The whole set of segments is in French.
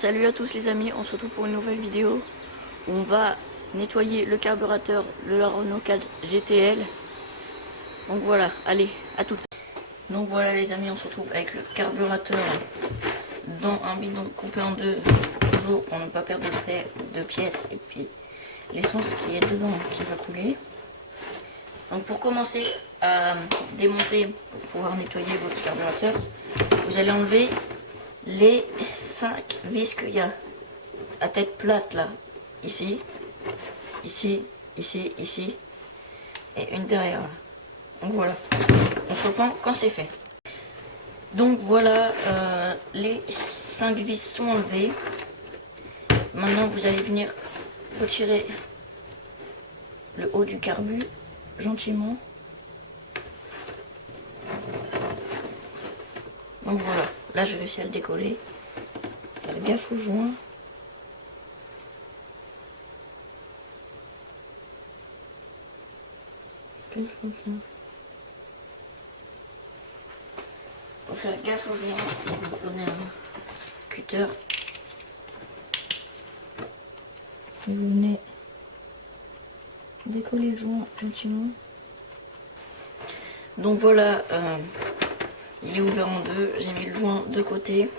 Salut à tous les amis, on se retrouve pour une nouvelle vidéo où on va nettoyer le carburateur de la Renault 4 GTL. Donc voilà, allez, à tout. Donc voilà les amis, on se retrouve avec le carburateur dans un bidon coupé en deux, toujours pour ne pas perdre de pièces et puis l'essence qui est dedans qui va couler. Donc pour commencer à démonter, pour pouvoir nettoyer votre carburateur, vous allez enlever les 5 vis qu'il y a à tête plate là, ici, ici, ici, ici, et une derrière là. Donc voilà, on se reprend quand c'est fait. Donc voilà, les 5 vis sont enlevées. Maintenant vous allez venir retirer le haut du carbu gentiment. Donc voilà, là j'ai réussi à le décoller. Faire gaffe aux joints. Pour faire gaffe aux joints, on va donner un cutter. Et vous venez décoller le joint gentiment. Donc voilà, il est ouvert en deux, j'ai mis le joint de côté.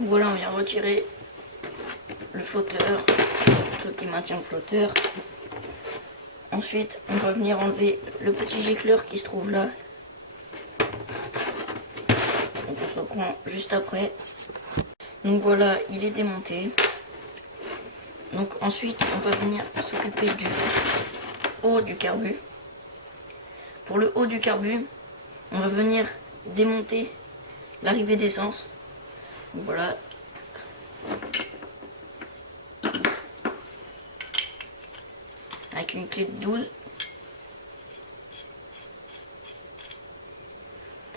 Voilà, on vient retirer le flotteur, le truc qui maintient le flotteur. Ensuite, on va venir enlever le petit gicleur qui se trouve là. Donc on se reprend juste après. Donc voilà, il est démonté. Donc ensuite, on va venir s'occuper du haut du carbu. Pour le haut du carbu, on va venir démonter l'arrivée d'essence. Donc voilà. Avec une clé de 12.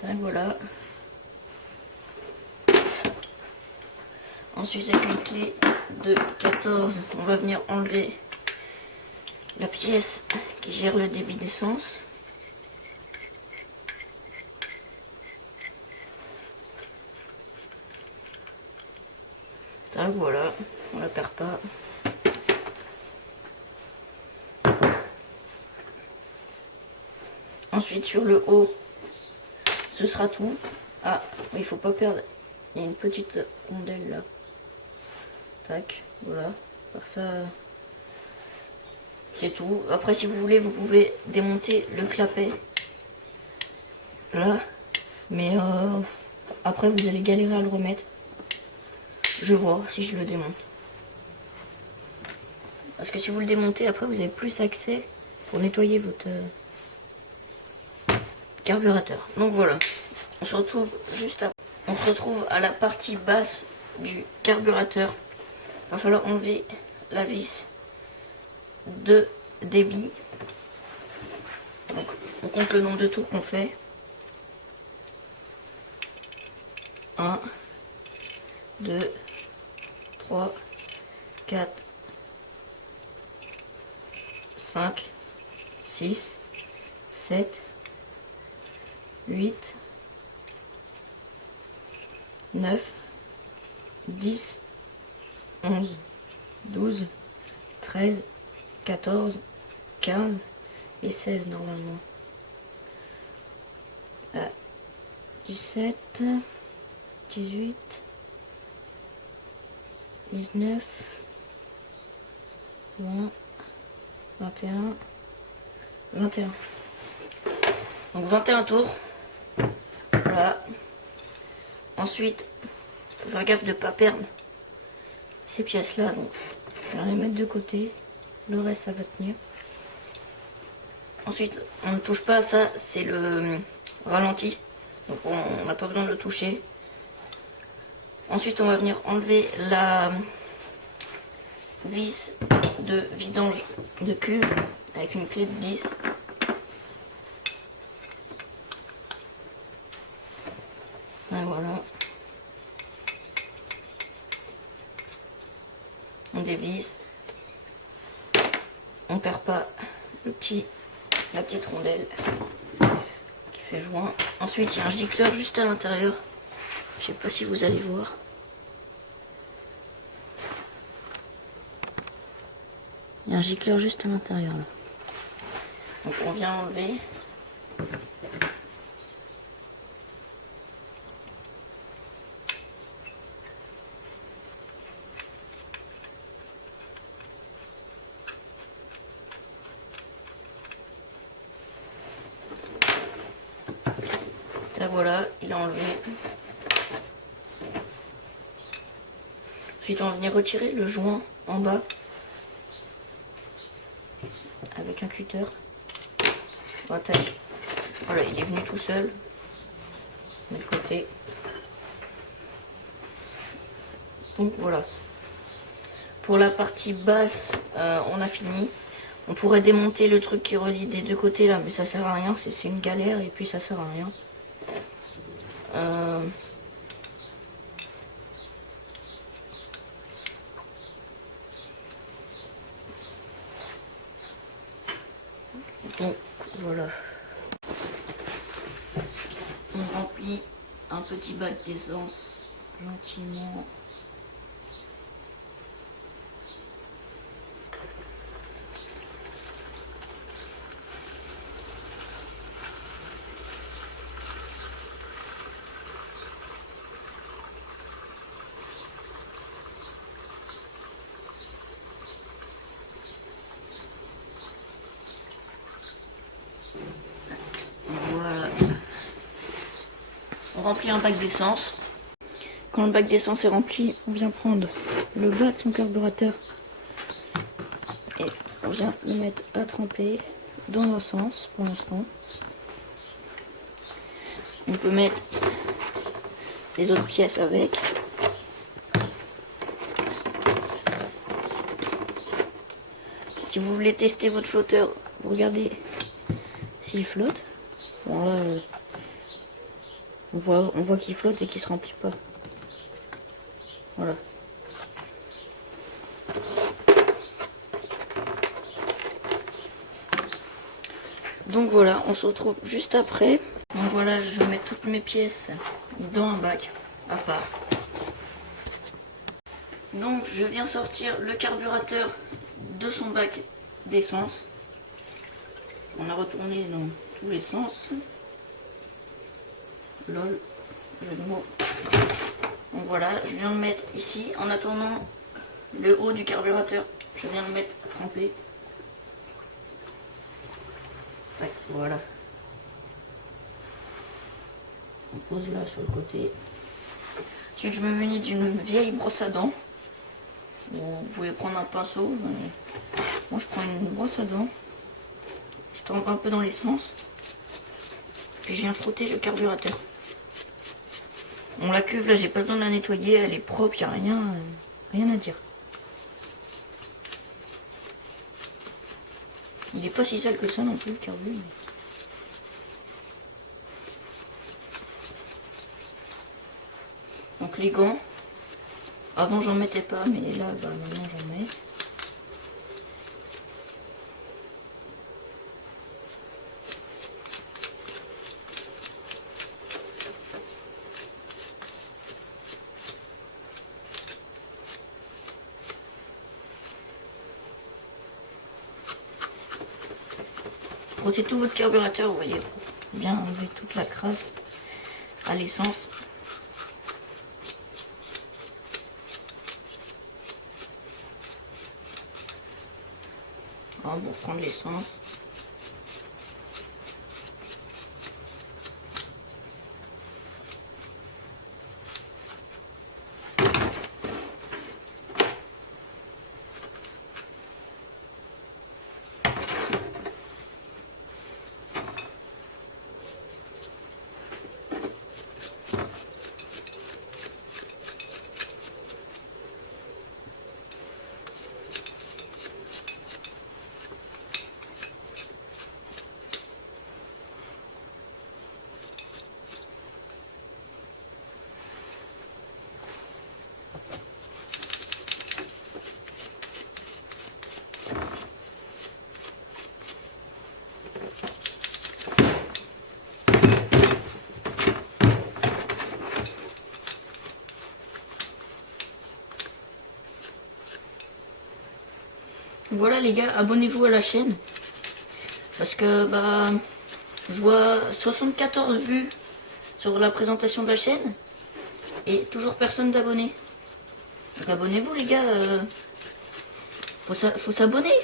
Et voilà. Ensuite, avec une clé de 14, on va venir enlever la pièce qui gère le débit d'essence. Voilà, on la perd pas. Ensuite, sur le haut, ce sera tout. Ah, il faut pas perdre. Il y a une petite rondelle là. Tac, voilà. Par ça, c'est tout. Après, si vous voulez, vous pouvez démonter le clapet là. Mais après, vous allez galérer à le remettre. Je vais voir si je le démonte. Parce que si vous le démontez, après, vous avez plus accès pour nettoyer votre carburateur. Donc voilà, on se retrouve juste après. On se retrouve à la partie basse du carburateur. Il va falloir enlever la vis de débit. Donc on compte le nombre de tours qu'on fait. 1, 2, 3, 4, 5, 6, 7, 8, 9, 10, 11, 12, 13, 14, 15 et 16 normalement. 17, 18, 19, 20, 21, 21. Donc 21 tours. Voilà. Ensuite, il faut faire gaffe de ne pas perdre ces pièces là. Donc on va les mettre de côté. Le reste ça va tenir. Ensuite, on ne touche pas à ça, c'est le ralenti. Donc on n'a pas besoin de le toucher. Ensuite, on va venir enlever la vis de vidange de cuve avec une clé de 10. Et voilà. On dévisse. On perd pas la petite rondelle qui fait joint. Ensuite, il y a un gicleur juste à l'intérieur Je sais pas si vous allez voir. Il y a un gicleur juste à l'intérieur là. Donc on vient enlever. Là voilà, il a enlevé. Ensuite on va venir retirer le joint en bas avec un cutter. Voilà, il est venu tout seul. On met de côté. Donc voilà. Pour la partie basse, on a fini. On pourrait démonter le truc qui relie des deux côtés là, mais ça sert à rien. C'est une galère et puis ça sert à rien. Donc voilà. On remplit un petit bac d'essence gentiment. Voilà. On remplit un bac d'essence. Quand le bac d'essence est rempli, on vient prendre le bas de son carburateur et on vient le mettre à tremper dans l'essence pour l'instant. On peut mettre les autres pièces avec. Si vous voulez tester votre flotteur, vous regardez s'il flotte. Bon là, on voit qu'il flotte et qu'il se remplit pas. Voilà. Donc voilà, on se retrouve juste après. Donc voilà, je mets toutes mes pièces dans un bac à part. Donc je viens sortir le carburateur de son bac d'essence. On a retourné dans tous les sens. Lol, jeu de mots. Donc voilà, je viens le mettre ici. En attendant le haut du carburateur, je viens le mettre à tremper. Tac, voilà. On pose là sur le côté. Ensuite, je me munis d'une vieille brosse à dents. Bon, vous pouvez prendre un pinceau. Mais moi, je prends une brosse à dents. Je trempe un peu dans l'essence. Puis je viens frotter le carburateur. Bon, la cuve, là, j'ai pas besoin de la nettoyer. Elle est propre, il n'y a rien à dire. Il n'est pas si sale que ça non plus, le carbu. Mais... Donc les gants. Avant, j'en mettais pas, mais là, bah, maintenant, j'en mets. Frottez tout votre carburateur, vous voyez, pour bien enlever toute la crasse à l'essence. Pour prendre l'essence. Voilà les gars, abonnez-vous à la chaîne. Parce que bah je vois 74 vues sur la présentation de la chaîne. Et toujours personne d'abonnés. Donc abonnez-vous les gars. Faut s'abonner.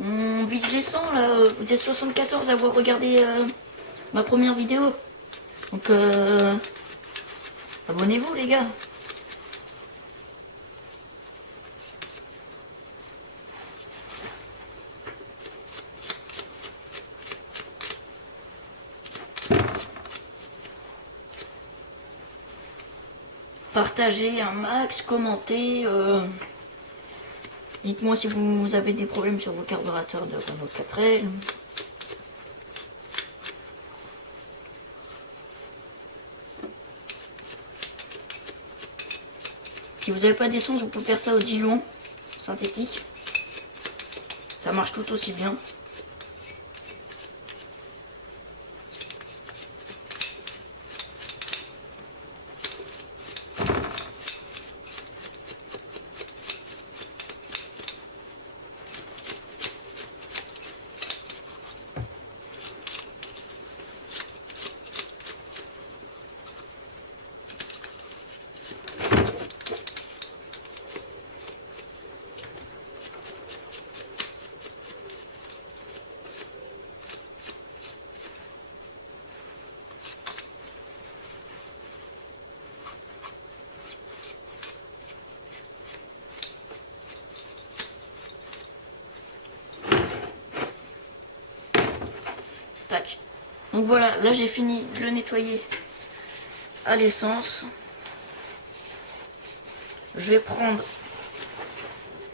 On vise les 100 là. Vous êtes 74 à avoir regardé ma première vidéo. Donc abonnez-vous les gars. Partagez un max, commentez. Dites-moi si vous avez des problèmes sur vos carburateurs de Renault 4L. Si vous n'avez pas d'essence, vous pouvez faire ça au diluant synthétique. Ça marche tout aussi bien. Tac. Donc voilà, là j'ai fini de le nettoyer à l'essence. Je vais prendre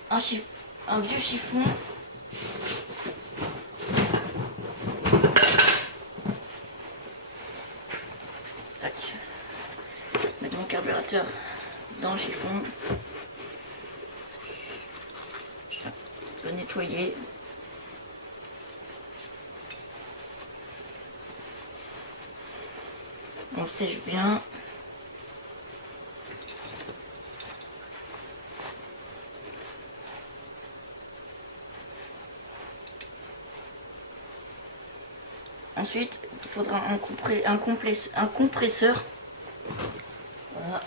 un vieux chiffon. Tac. Mettre mon carburateur dans le chiffon. Le nettoyer. On le sèche bien. Ensuite, il faudra un compresseur. Voilà.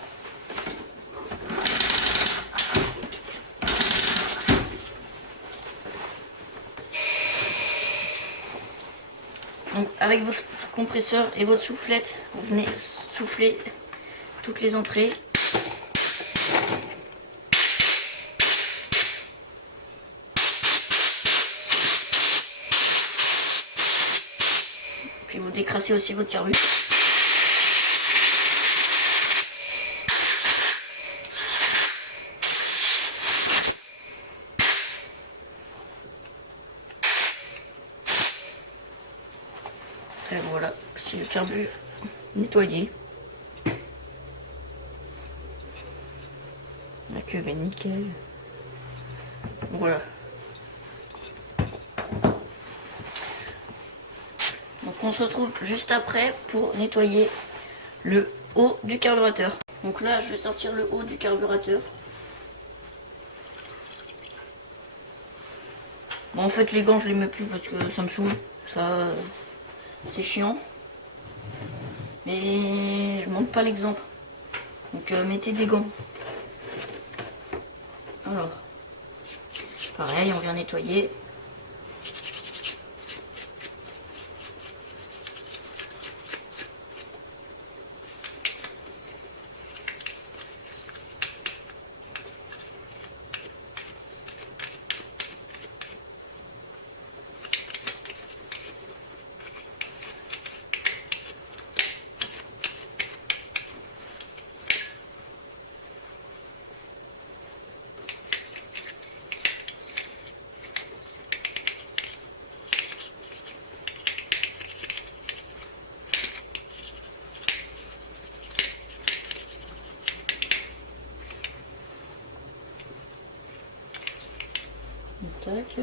Donc avec votre compresseur et votre soufflette, vous venez souffler toutes les entrées. Puis vous décrassez aussi votre carbu. Et voilà, c'est le carbu nettoyé. La cuve est nickel. Voilà. Donc on se retrouve juste après pour nettoyer le haut du carburateur. Donc là, je vais sortir le haut du carburateur. Bon, en fait, les gants, je les mets plus parce que ça me saoule. Ça, c'est chiant. Mais je montre pas l'exemple. Donc mettez des gants. Alors, pareil, on vient nettoyer. Tac.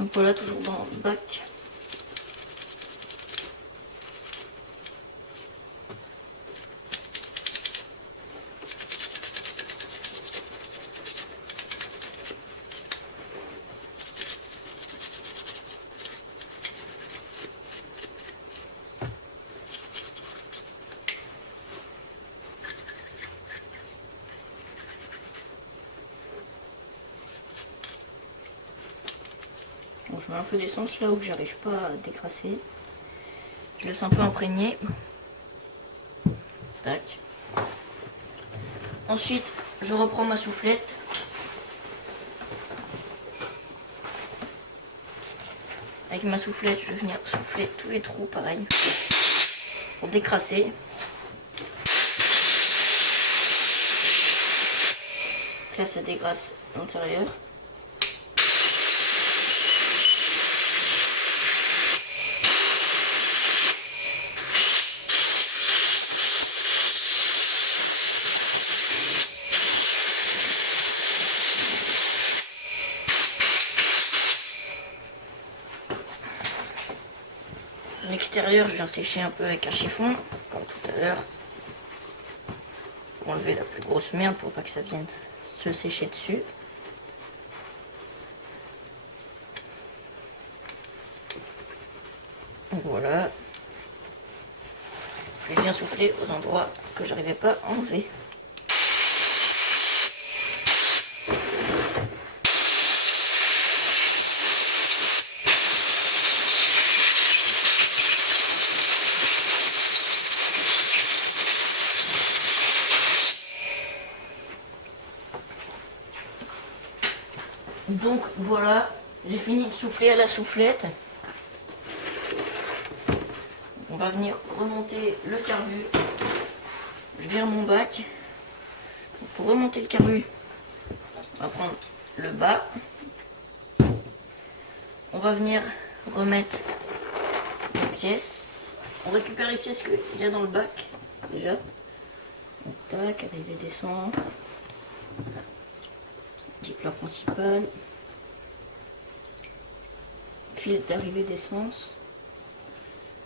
Donc voilà, toujours dans le bac. Donc je mets un peu d'essence là où j'arrive pas à décrasser. Je laisse un peu imprégner. Tac. Ensuite, je reprends ma soufflette. Avec ma soufflette, je vais venir souffler tous les trous pareil. Pour décrasser. Là, ça dégrasse l'intérieur. L'extérieur, je viens sécher un peu avec un chiffon, comme tout à l'heure. Pour enlever la plus grosse merde pour pas que ça vienne se sécher dessus. Donc voilà. Puis je viens souffler aux endroits que j'arrivais pas à enlever. Donc voilà, j'ai fini de souffler à la soufflette. On va venir remonter le carbu. Je vire mon bac. Pour remonter le carbu, on va prendre le bas. On va venir remettre les pièces. On récupère les pièces qu'il y a dans le bac déjà. Donc tac, arrivée descend. Gicleur principal. Fil d'arrivée d'essence.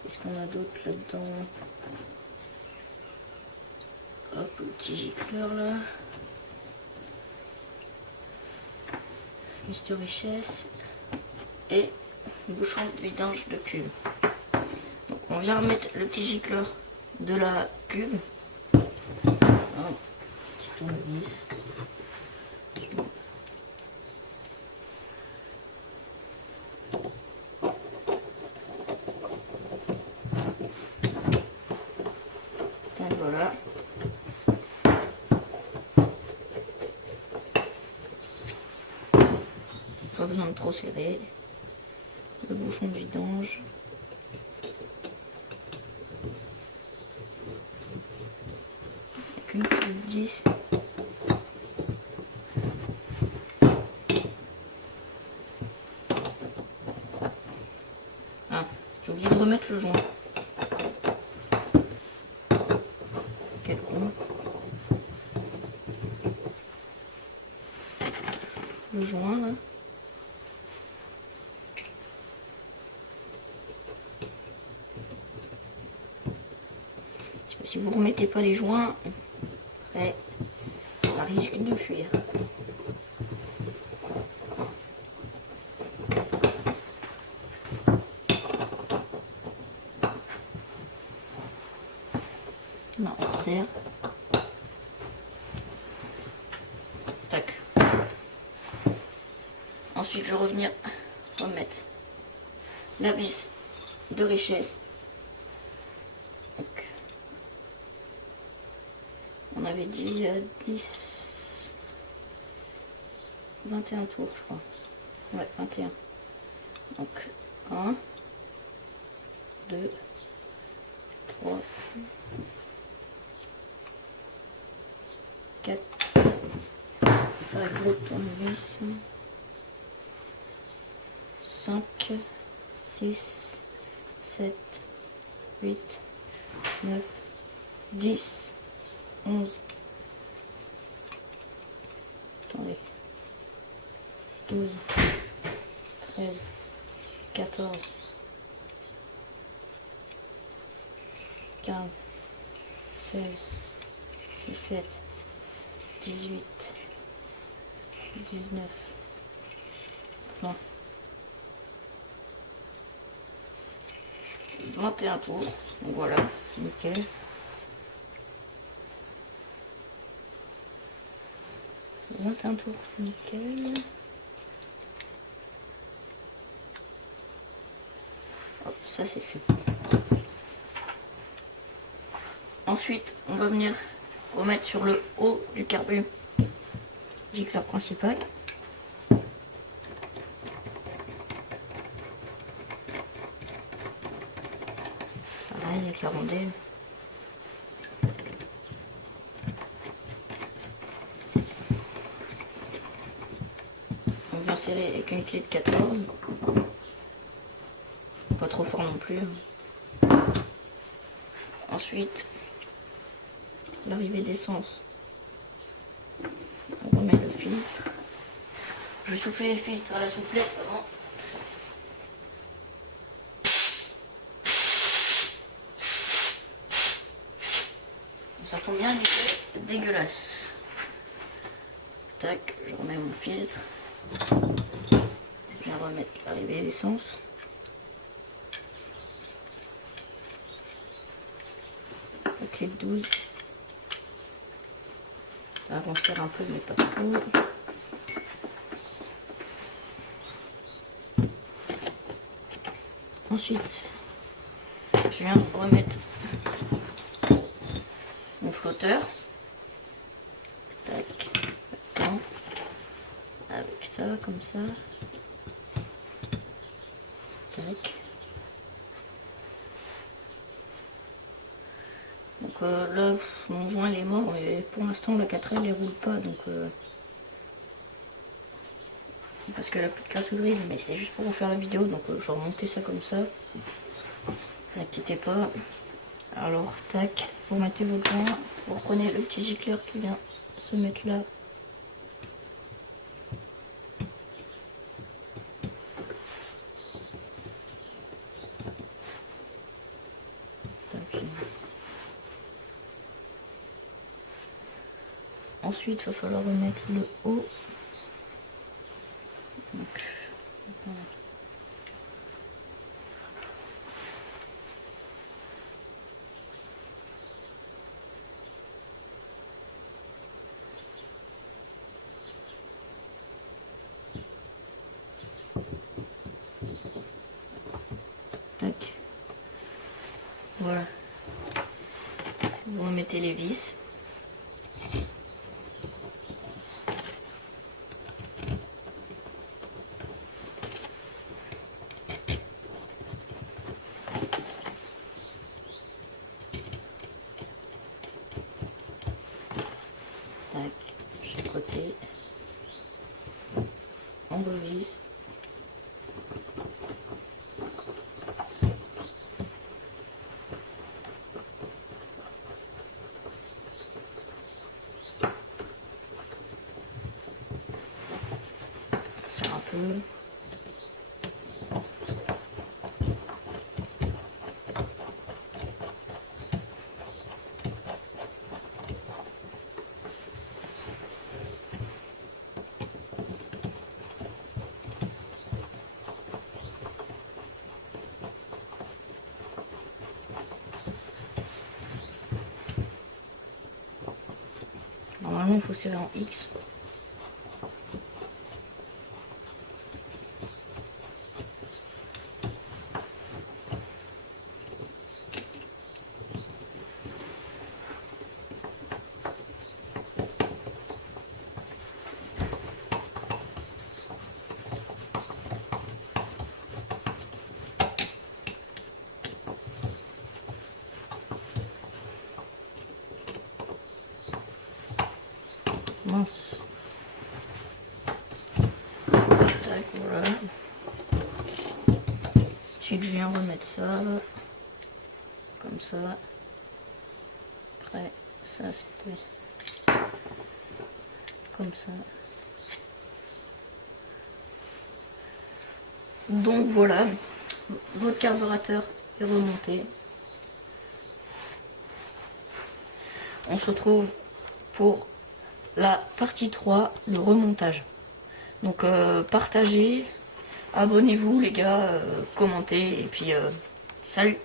Qu'est-ce qu'on a d'autre là-dedans? Hop, le petit gicleur là. Mister Richesse. Et bouchon de vidange de cuve. Donc on vient remettre le petit gicleur de la cuve. Petit tournevis. Voilà. Pas besoin de trop serrer. Le bouchon de vidange. Avec une clé de 10. Ah, j'ai oublié de remettre le joint. Quel con. Le joint là. Parce que si vous remettez pas les joints, après, ça risque de fuir. Non, on serre. Tac. Ensuite, je vais revenir remettre la vis de richesse. Donc, on avait dit 10, 21 tours, je crois. Ouais, 21. Donc, 1, 2, 3, 4. Avec l'autre tournevis. 5, 6, 7, 8, 9, 10, 11. Attendez. 12, 13, 14, 15, 16, 17, 18, 19, 20, 21 tours. Donc voilà, nickel. Un tour, nickel. Hop, ça c'est fait. Ensuite, on va venir remettre sur le haut du carbu gicleur principal. Pareil avec la rondelle. On vient serrer avec une clé de 14. Pas trop fort non plus. Ensuite, l'arrivée d'essence. On remet le filtre. Je vais souffler le filtre à la soufflette avant. Ça tombe bien, il est dégueulasse. Tac, je remets mon filtre. Je viens remettre l'arrivée d'essence. La clé de 12. Ça va serre un peu, mais pas trop. Ensuite, je viens remettre mon flotteur. Tac. Attends. Avec ça, comme ça. Tac. Donc là, mon joint il est mort, mais pour l'instant la 4L ne roule pas, donc parce qu'elle a plus de carte grise, mais c'est juste pour vous faire la vidéo, donc je vais remonter ça comme ça. N'inquiétez pas. Alors, tac, vous mettez votre joint, vous reprenez le petit gicleur qui vient se mettre là. Tac. Ensuite, il va falloir remettre le haut. Donc, voilà. Tac. Voilà. Vous remettez les vis. Tac, chaque côté. On revisse. C'est un peu. Normalement, il faut serrer en X. Mince. Tac, voilà. Si je viens remettre ça, comme ça. Après, ça c'était comme ça. Donc voilà, votre carburateur est remonté. On se retrouve pour la partie 3, le remontage. Donc partagez, abonnez-vous les gars, commentez et puis salut!